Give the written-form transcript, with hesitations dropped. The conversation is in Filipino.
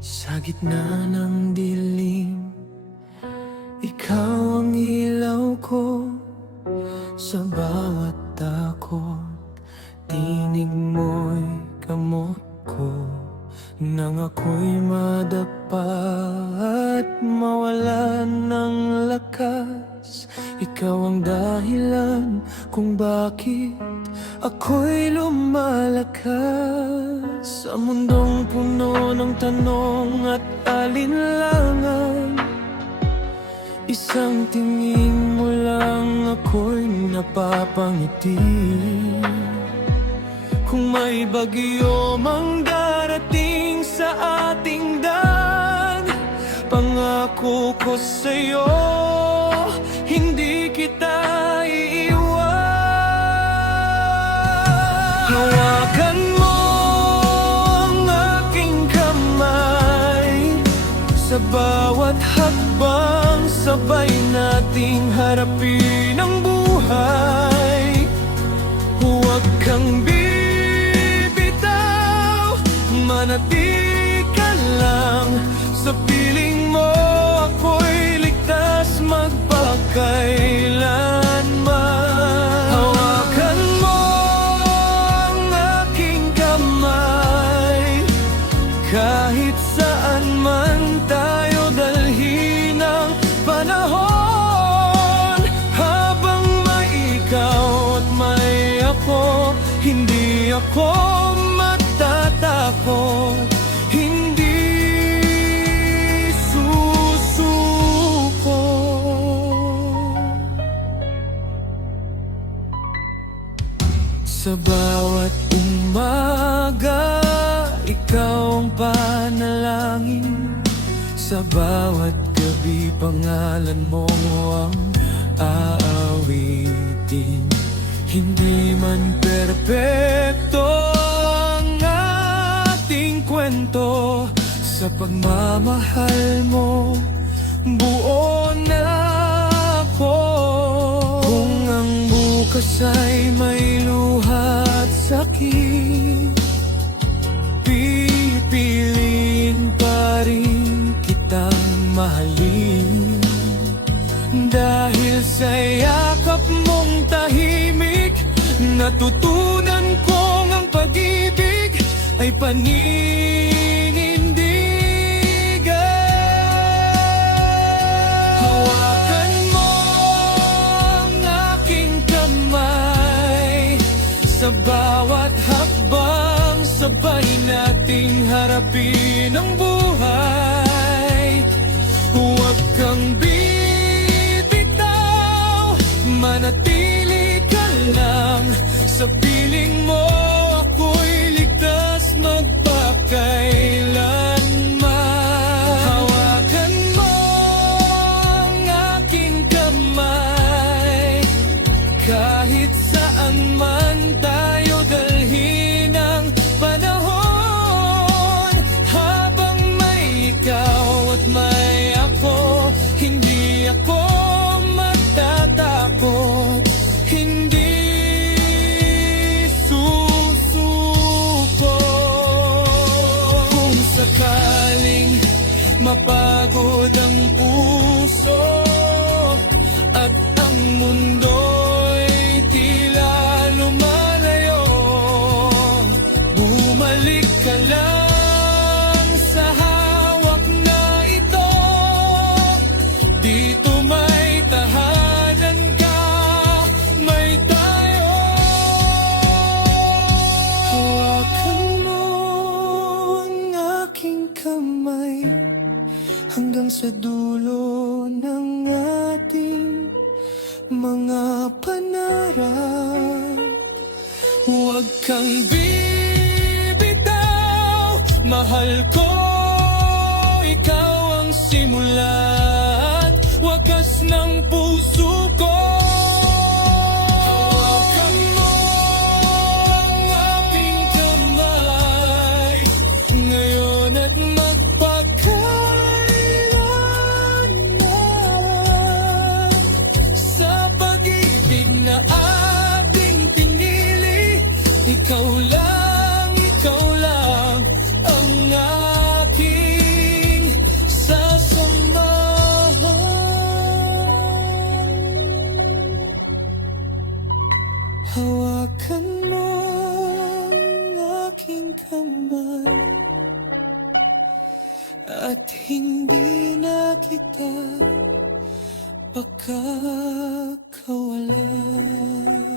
Sa gitna ng dilim, ikaw ang ilaw ko. Sa bawat takot, tinig mo'y gamot ko. Nang ako'y madapa at mawalan ng lakas, ikaw ang dahilan kung bakit ako'y lumalakas. Sa mundong puno ng tanong at alinlangan, isang tingin mo lang ako'y napapangiti. Kung may bagyo mang darating sa ating daan, pangako ko sa'yo, hindi kita iiwan. Hawakan mo ang aking kamay, sa bawat hakbang sabay nating harapin ang buhay. Huwag kang manatili ka lang sa piling mo, ako'y ligtas magpakailanman. Hawakan mo ang aking kamay, kahit saan man tayo dalhin ang panahon. Habang may ikaw at may ako, hindi ako matatakot, hindi susuko. Sa bawat umaga, ikaw ang panalangin. Sa bawat gabi, pangalan mo ang aawitin. Hindi man perpekto ang ating kwento, sa pagmamahal mo buo na ako. Kung ang bukas ay may luha at sakit, pipiliin pa rin kitang mahalin. Dahil sa yakap mong tahimik, natutunan kong ang pag-ibig ay paninindigan. Hawakan mo ang aking kamay, sa bawat hakbang sabay nating harapin ang buhay. Huwag kang manatili ka lang sa piling mo, ako'y ligtas magpakailanman. Hawakan mo ang aking kamay, kahit saan man tayo dalhin ang panahon. Habang may ikaw at may ako, hindi ako matatakot, hindi susuko. Kung sakaling mapagod ang puso at ang mundo'y tila lumalayo, bumalik ka lang sa hawak na ito. Dito may tahanan ka, may tayo. Hawakan mo ang aking kamay, hanggang sa dulo ng ating mga pangarap. Huwag kang bibitaw, mahal ko, ikaw ang simula at wakas ng puso ko. Hawakan mo ang aking kamay, ngayon at magpakailanman. Sa pag-ibig na ating pinili, ikaw lang ang aking Hawakan mo ang aking kamay at hindi na kita pagkakawalan.